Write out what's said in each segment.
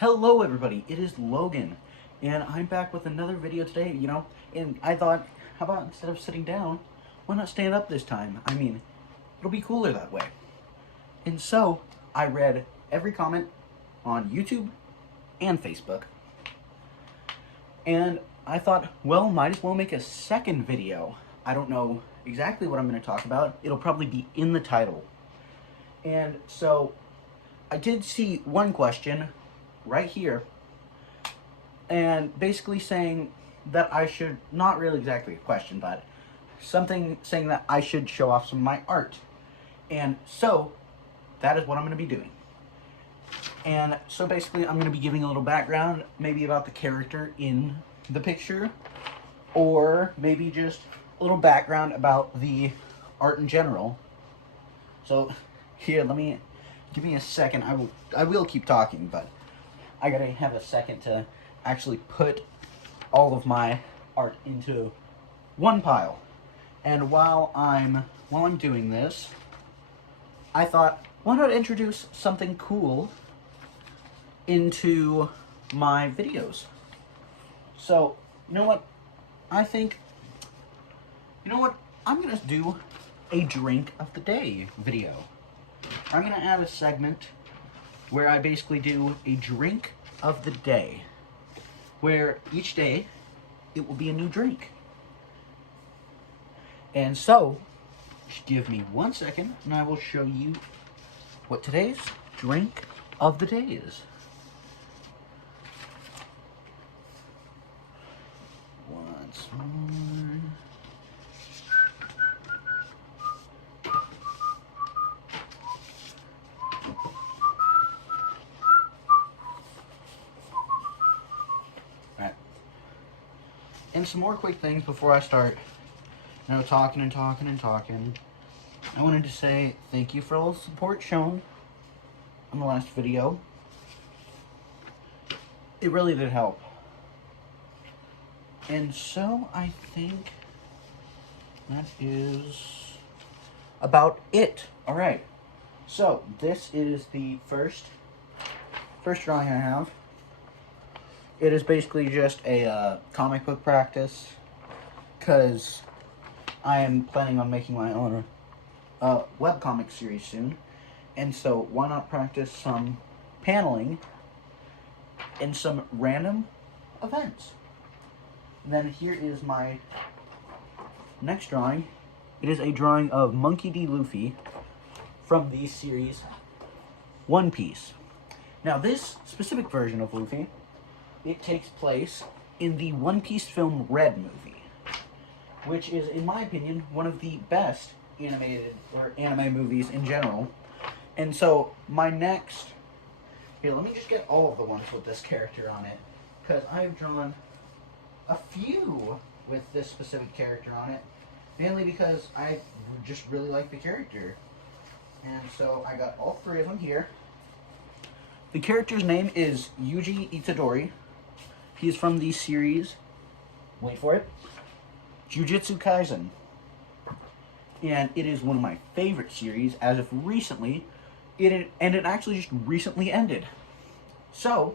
Hello everybody, it is Logan, and I'm back with another video today, and I thought, how about instead of sitting down, why not stand up this time? I mean, it'll be cooler that way. And so, I read every comment on YouTube and Facebook, and I thought, well, might as well make a second video. I don't know exactly what I'm going to talk about. It'll probably be in the title. And so, I did see one question right here, and basically saying that I should, not really exactly a question, but something saying that I should show off some of my art. And so, that is what I'm going to be doing. And so basically I'm going to be giving a little background, maybe about the character in the picture, or maybe just a little background about the art in general. So, here, give me a second. I will keep talking, but I gotta have a second to actually put all of my art into one pile. And while I'm doing this, I thought, why not introduce something cool into my videos? So, you know what? I'm gonna do a drink of the day video. I'm gonna add a segment where I basically do a drink of the day, where each day it will be a new drink. And so, just give me 1 second and I will show you what today's drink of the day is. Once more. And some more quick things before I start, talking and talking and talking. I wanted to say thank you for all the support shown on the last video. It really did help. And so I think that is about it. Alright, so this is the first drawing I have. It is basically just a comic book practice, because I am planning on making my own webcomic series soon. And so why not practice some paneling in some random events. And then here is my next drawing. It is a drawing of Monkey D. Luffy from the series One Piece. Now this specific version of Luffy, it takes place in the One Piece film Red movie, which is, in my opinion, one of the best animated or anime movies in general. And so my next, here, let me just get all of the ones with this character on it, because I have drawn a few with this specific character on it, mainly because I just really like the character. And so I got all 3 of them here. The character's name is Yuji Itadori. He's from the series, wait for it, Jujutsu Kaisen. And it is one of my favorite series as of recently. It actually just recently ended. So,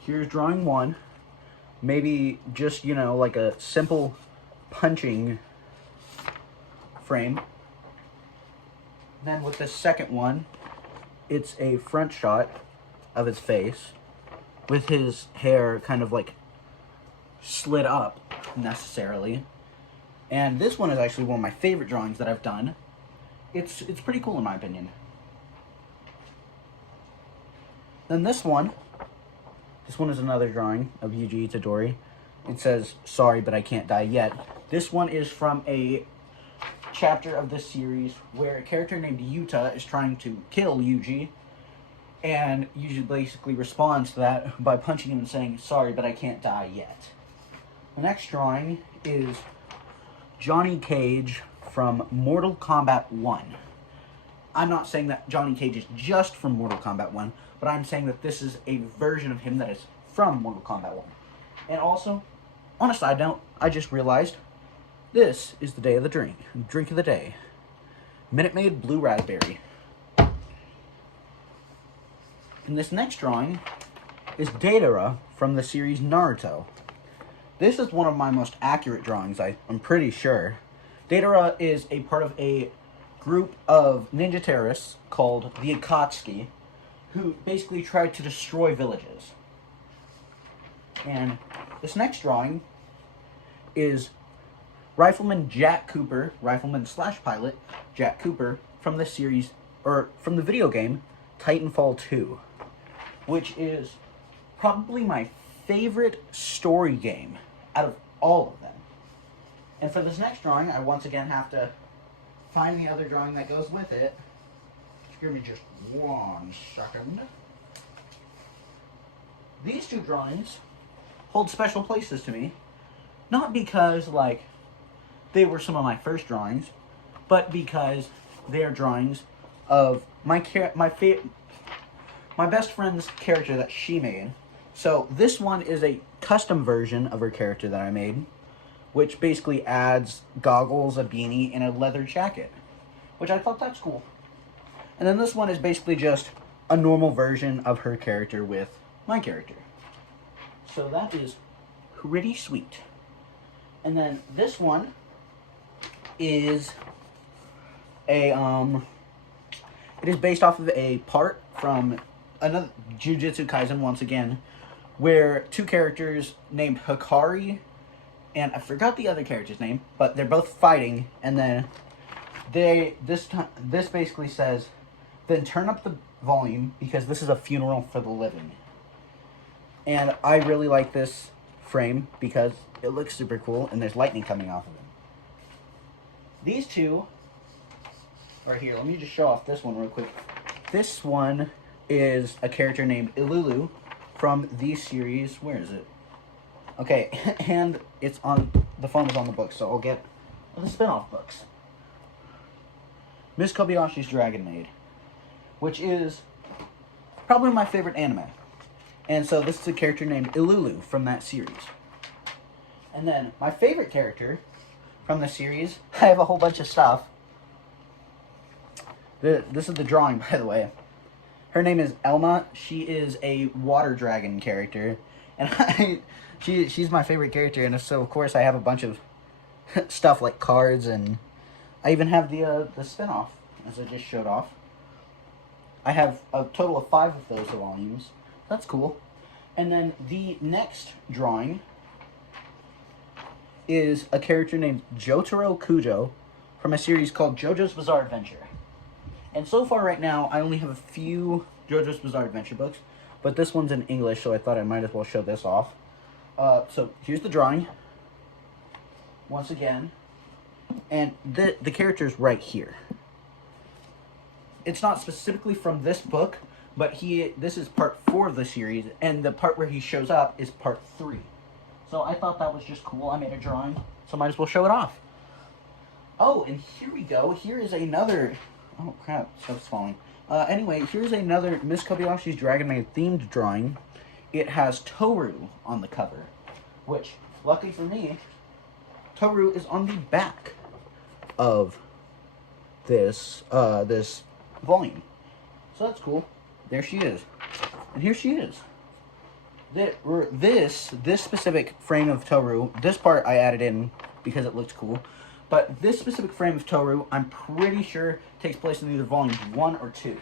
here's drawing 1. Maybe just, like a simple punching frame. Then with the second one, it's a front shot of his face with his hair kind of like slid up necessarily. And this one is actually one of my favorite drawings that I've done. It's pretty cool in my opinion. Then this one is another drawing of Yuji Itadori. It says, "Sorry, but I can't die yet." This one is from a chapter of this series where a character named Yuta is trying to kill Yuji, and Yuji basically responds to that by punching him and saying, "Sorry, but I can't die yet." The next drawing is Johnny Cage from Mortal Kombat 1. I'm not saying that Johnny Cage is just from Mortal Kombat 1, but I'm saying that this is a version of him that is from Mortal Kombat 1. And also, on a side note, I just realized this is the day of the drink of the day. Minute Maid Blue Raspberry. And this next drawing is Deidara from the series Naruto. This is one of my most accurate drawings, I'm pretty sure. Deidara is a part of a group of ninja terrorists called the Akatsuki, who basically tried to destroy villages. And this next drawing is Rifleman Jack Cooper, Rifleman / Pilot Jack Cooper from the series, or from the video game Titanfall 2, which is probably my favorite story game out of all of them. And for this next drawing, I once again have to find the other drawing that goes with it. Just give me just 1 second. These two drawings hold special places to me, not because, like, they were some of my first drawings, but because they are drawings of my best friend's character that she made. So this one is a custom version of her character that I made, which basically adds goggles, a beanie, and a leather jacket, which I thought that's cool. And then this one is basically just a normal version of her character with my character. So that is pretty sweet. And then this one is a it is based off of a part from another Jujutsu Kaisen once again, where two characters named Hikari, and I forgot the other character's name, but they're both fighting, and then this basically says, then turn up the volume because this is a funeral for the living. And I really like this frame because it looks super cool and there's lightning coming off of it. These two are here. Let me just show off this one real quick. This one is a character named Ilulu from the series. Where is it? Okay, and it's on the phone is on the book, so I'll get the spin-off books. Miss Kobayashi's Dragon Maid, which is probably my favorite anime. And so this is a character named Ilulu from that series. And then my favorite character from the series, I have a whole bunch of stuff. This is the drawing, by the way. Her name is Elma. She is a water dragon character. And she's my favorite character. And so, of course, I have a bunch of stuff like cards. And I even have the spin-off, as I just showed off. I have a total of 5 of those volumes. That's cool. And then the next drawing is a character named Jotaro Kujo from a series called JoJo's Bizarre Adventure. And so far right now, I only have a few JoJo's Bizarre Adventure books, but this one's in English, so I thought I might as well show this off. So here's the drawing, once again, and the character's right here. It's not specifically from this book, but this is part 4 of the series, and the part where he shows up is part 3. So I thought that was just cool. I made a drawing, so might as well show it off. Oh, and here we go. Here is another... Oh, crap. Stuff's falling. Anyway, here's another Miss Kobayashi's Dragon Maid themed drawing. It has Toru on the cover, which, luckily for me, Toru is on the back of this volume. So that's cool. There she is. And here she is. This specific frame of Toru, this part I added in because it looked cool. But this specific frame of Toru, I'm pretty sure takes place in either volumes 1 or 2.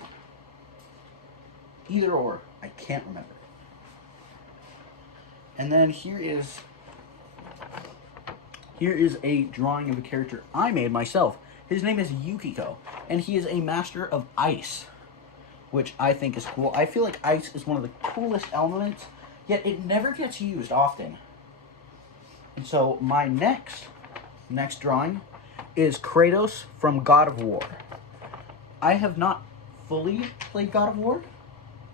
Either or, I can't remember. And then here is a drawing of a character I made myself. His name is Yukiko, and he is a master of ice, which I think is cool. I feel like ice is one of the coolest elements, yet it never gets used often. And so my next drawing is Kratos from God of War. I have not fully played God of War,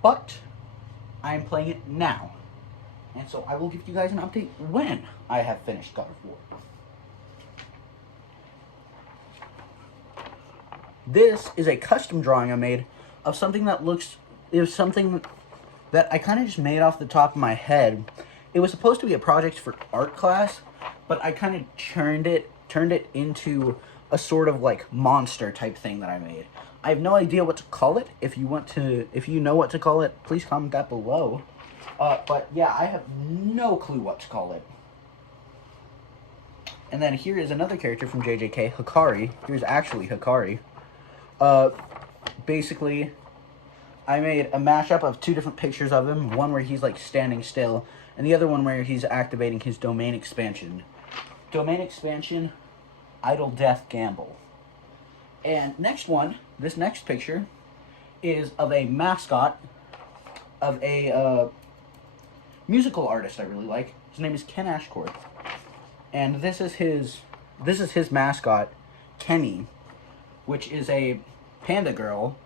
but I am playing it now. And so I will give you guys an update when I have finished God of War. This is a custom drawing I made of something that something that I kind of just made off the top of my head. It was supposed to be a project for art class, but I kind of turned it into a sort of like monster type thing that I made. I have no idea what to call it. If you know what to call it, please comment that below. But yeah, I have no clue what to call it. And then here is another character from JJK, Hikari. Here's actually Hikari. Basically, I made a mashup of two different pictures of him. One where he's like standing still, and the other one where he's activating his domain expansion. Domain expansion, Idle Death Gamble. And this next picture, is of a mascot of a musical artist I really like. His name is Ken Ashcorth. And this is his mascot, Kenny, which is a panda girl.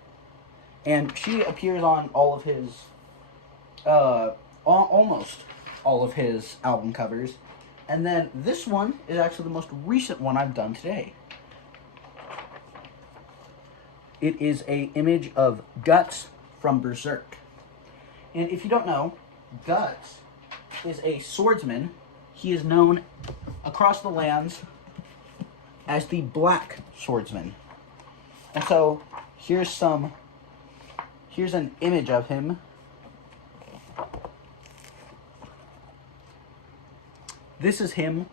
And she appears on all of his, almost all of his album covers. And then this one is actually the most recent one I've done today. It is an image of Guts from Berserk. And if you don't know, Guts is a swordsman. He is known across the lands as the Black Swordsman. And so, here's an image of him. This is him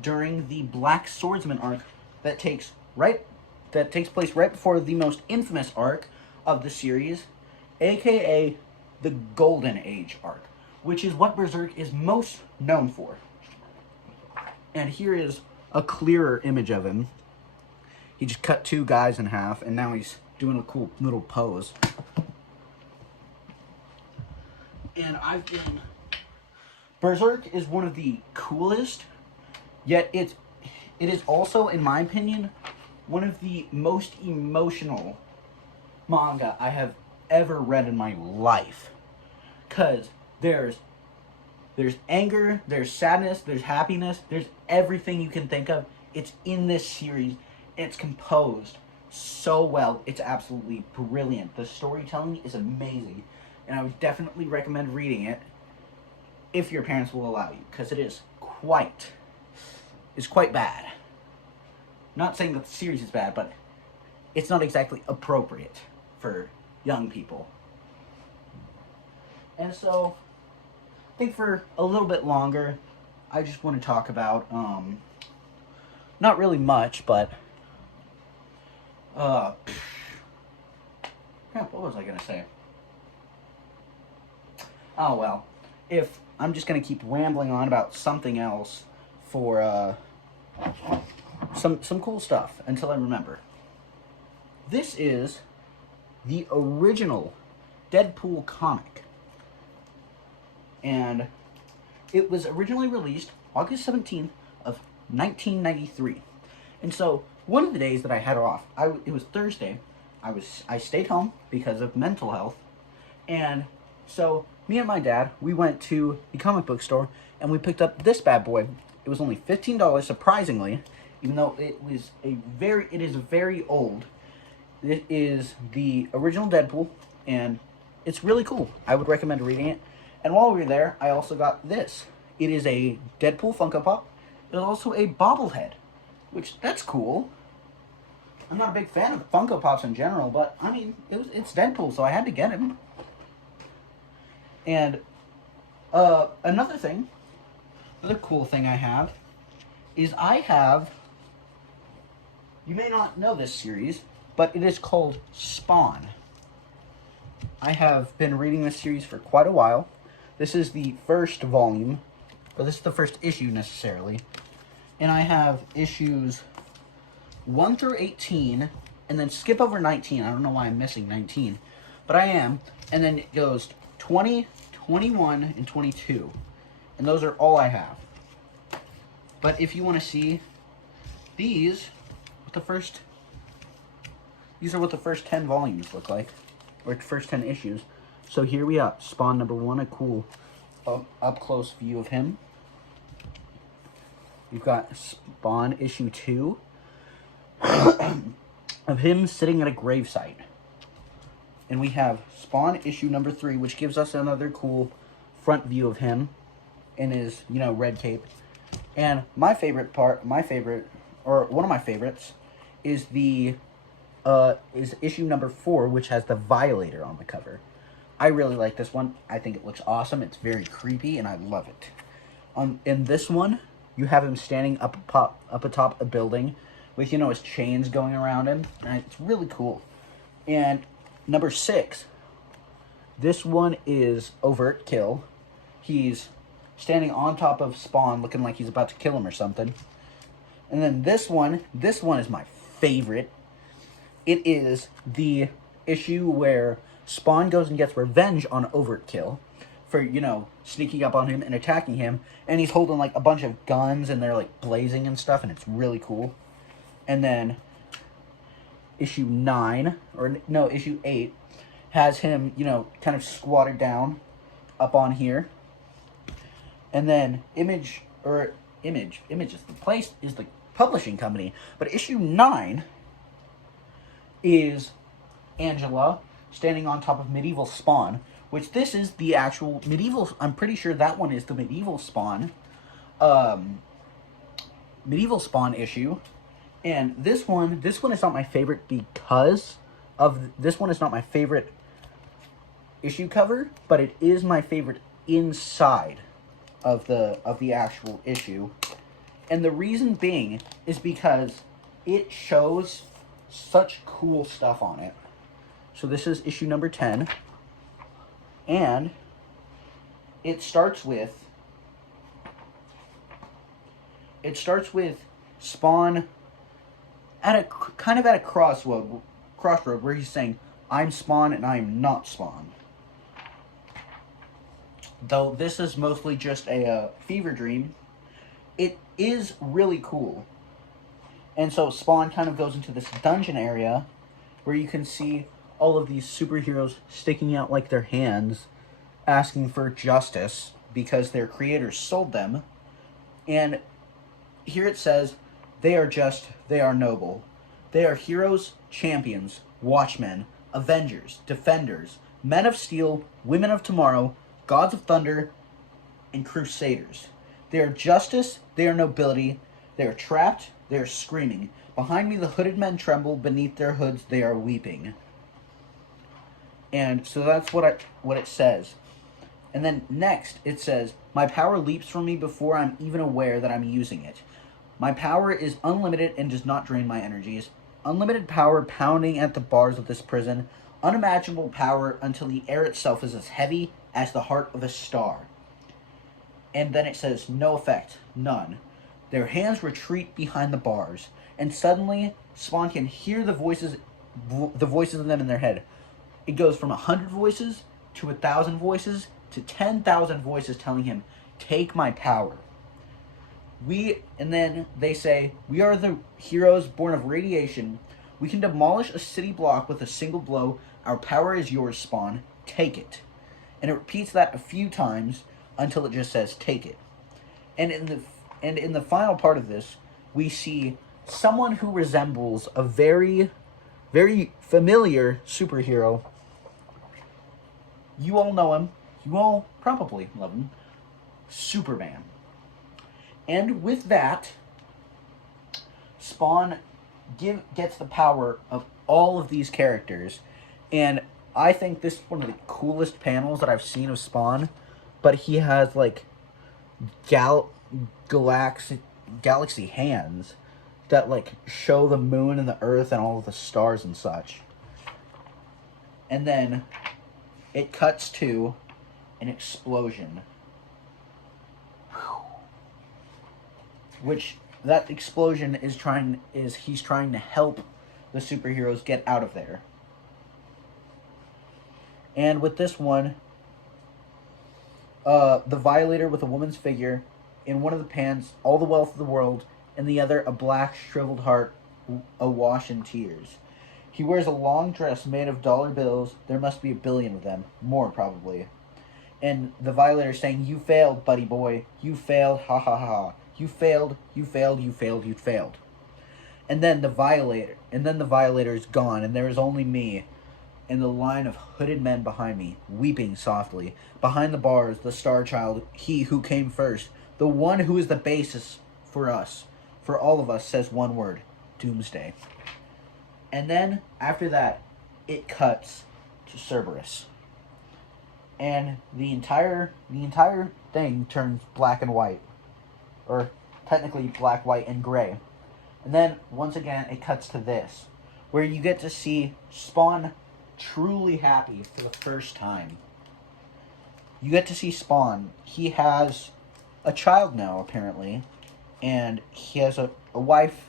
during the Black Swordsman arc that takes place right before the most infamous arc of the series, aka the Golden Age arc, which is what Berserk is most known for. And here is a clearer image of him. He just cut two guys in half, and now he's doing a cool little pose. And Berserk is one of the coolest, yet it is also, in my opinion, one of the most emotional manga I have ever read in my life. Because there's anger, there's sadness, there's happiness, there's everything you can think of. It's in this series. It's composed so well. It's absolutely brilliant. The storytelling is amazing. And I would definitely recommend reading it if your parents will allow you. Because it's quite bad. Not saying that the series is bad, but it's not exactly appropriate for young people. And so, I think for a little bit longer, I just want to talk about, not really much, but, what was I going to say? Oh, well, if I'm just going to keep rambling on about something else for, some cool stuff until I remember. This is the original Deadpool comic. And it was originally released August 17th of 1993. And so, one of the days that I had off, it was Thursday, I stayed home because of mental health. And so, me and my dad, we went to the comic book store and we picked up this bad boy. It was only $15, surprisingly, even though it is very old. It is the original Deadpool, and it's really cool. I would recommend reading it. And while we were there, I also got this. It is a Deadpool Funko Pop. There's also a bobblehead, which, that's cool. I'm not a big fan of Funko Pops in general, but, I mean, it's Deadpool, so I had to get him. And, another cool thing I have, is you may not know this series, but it is called Spawn. I have been reading this series for quite a while. This is the first volume, or this is the first issue necessarily. And I have issues 1 through 18, and then skip over 19. I don't know why I'm missing 19, but I am. And then it goes 20, 21, and 22. And those are all I have. But if you want to see these are what the first 10 volumes look like, or first 10 issues. So here we are, Spawn number 1, a cool up-close view of him. We've got Spawn issue 2, of him sitting at a gravesite. And we have Spawn issue number 3, which gives us another cool front view of him in his, red cape. And one of my favorites, is the is issue number 4, which has the Violator on the cover. I really like this one. I think it looks awesome. It's very creepy, and I love it. In this one, you have him standing up atop a building with, you know, his chains going around him. And it's really cool. And number 6, this one is Overt Kill. He's standing on top of Spawn, looking like he's about to kill him or something. And then this one is my favorite. It is the issue where Spawn goes and gets revenge on Overt Kill for, you know, sneaking up on him and attacking him. And he's holding, like, a bunch of guns, and they're, like, blazing and stuff, and it's really cool. And then issue 8 has him, you know, kind of squatted down up on here. And then Image is the publishing company. But issue 9 is Angela standing on top of Medieval Spawn, which this is the actual Medieval. I'm pretty sure that one is the Medieval Spawn issue. And this one is not my favorite because of this one is not my favorite issue cover, but it is my favorite inside of the actual issue. And the reason being is because it shows such cool stuff on it. So this is issue number 10. And it starts with Spawn at a crossroad where he's saying, "I'm Spawn and I'm not Spawn." Though this is mostly just a fever dream, it is really cool. And so Spawn kind of goes into this dungeon area where you can see all of these superheroes sticking out like their hands, asking for justice because their creators sold them. And here it says, they are noble. They are heroes, champions, watchmen, avengers, defenders, men of steel, women of tomorrow, gods of thunder, and crusaders. They are justice, they are nobility, they are trapped, they are screaming. Behind me the hooded men tremble, beneath their hoods they are weeping. And so that's what it says. And then next it says, my power leaps from me before I'm even aware that I'm using it. My power is unlimited and does not drain my energies. Unlimited power pounding at the bars of this prison. Unimaginable power until the air itself is as heavy as the heart of a star. And then it says, no effect, none. Their hands retreat behind the bars. And suddenly, Spawn can hear the voices of them in their head. It goes from 100 voices to 1,000 voices to 10,000 voices telling him, take my power. And then they say, we are the heroes born of radiation. We can demolish a city block with a single blow. Our power is yours, Spawn. Take it. And it repeats that a few times until it just says, take it. And in the final part of this, we see someone who resembles a very, very familiar superhero. You all know him. You all probably love him. Superman. And with that, Spawn gets the power of all of these characters. And I think this is one of the coolest panels that I've seen of Spawn. But he has, like, galaxy hands that, like, show the moon and the earth and all of the stars and such. And then it cuts to an explosion. Which, that explosion is he's trying to help the superheroes get out of there. And with this one, the Violator with a woman's figure, in one of the pans, all the wealth of the world, in the other, a black, shriveled heart awash in tears. He wears a long dress made of dollar bills. There must be 1 billion of them. More, probably. And the Violator saying, you failed, buddy boy. You failed, ha ha ha. You failed, you failed, you failed, you failed. And then the Violator is gone, and there is only me and the line of hooded men behind me, weeping softly. Behind the bars, the Star Child, he who came first, the one who is the basis for us, for all of us, says one word, Doomsday. And then after that, it cuts to Cerberus. And the entire thing turns black and white. Or technically black, white, and gray. And then, once again, it cuts to this, where you get to see Spawn truly happy for the first time. You get to see Spawn. He has a child now, apparently, and he has a wife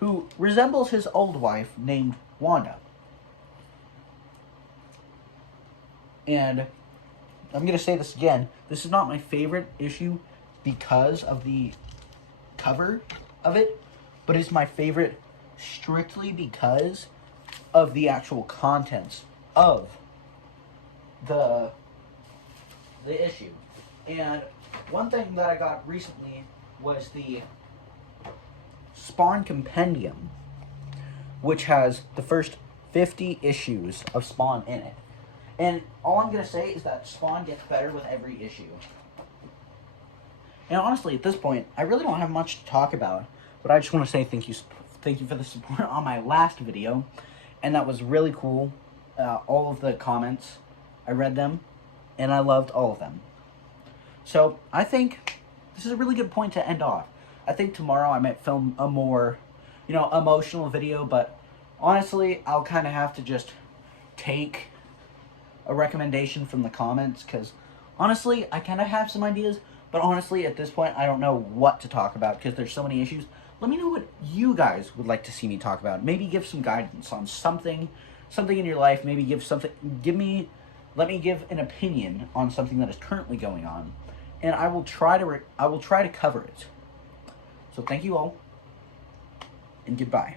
who resembles his old wife named Wanda. And I'm going to say this again. This is not my favorite issue because of the cover of it, but it's my favorite strictly because of the actual contents of the issue. And one thing that I got recently was the Spawn Compendium, which has the first 50 issues of Spawn in it. And all I'm going to say is that Spawn gets better with every issue. And honestly, at this point, I really don't have much to talk about, but I just want to say thank you for the support on my last video, and that was really cool. All of the comments, I read them, and I loved all of them. So I think this is a really good point to end off. I think tomorrow I might film a more, emotional video, but honestly, I'll kind of have to just take a recommendation from the comments, because honestly, I kind of have some ideas, but honestly, at this point, I don't know what to talk about because there's so many issues. Let me know what you guys would like to see me talk about. Maybe give some guidance on something in your life. Maybe let me give an opinion on something that is currently going on, and I will try to cover it. So thank you all, and goodbye.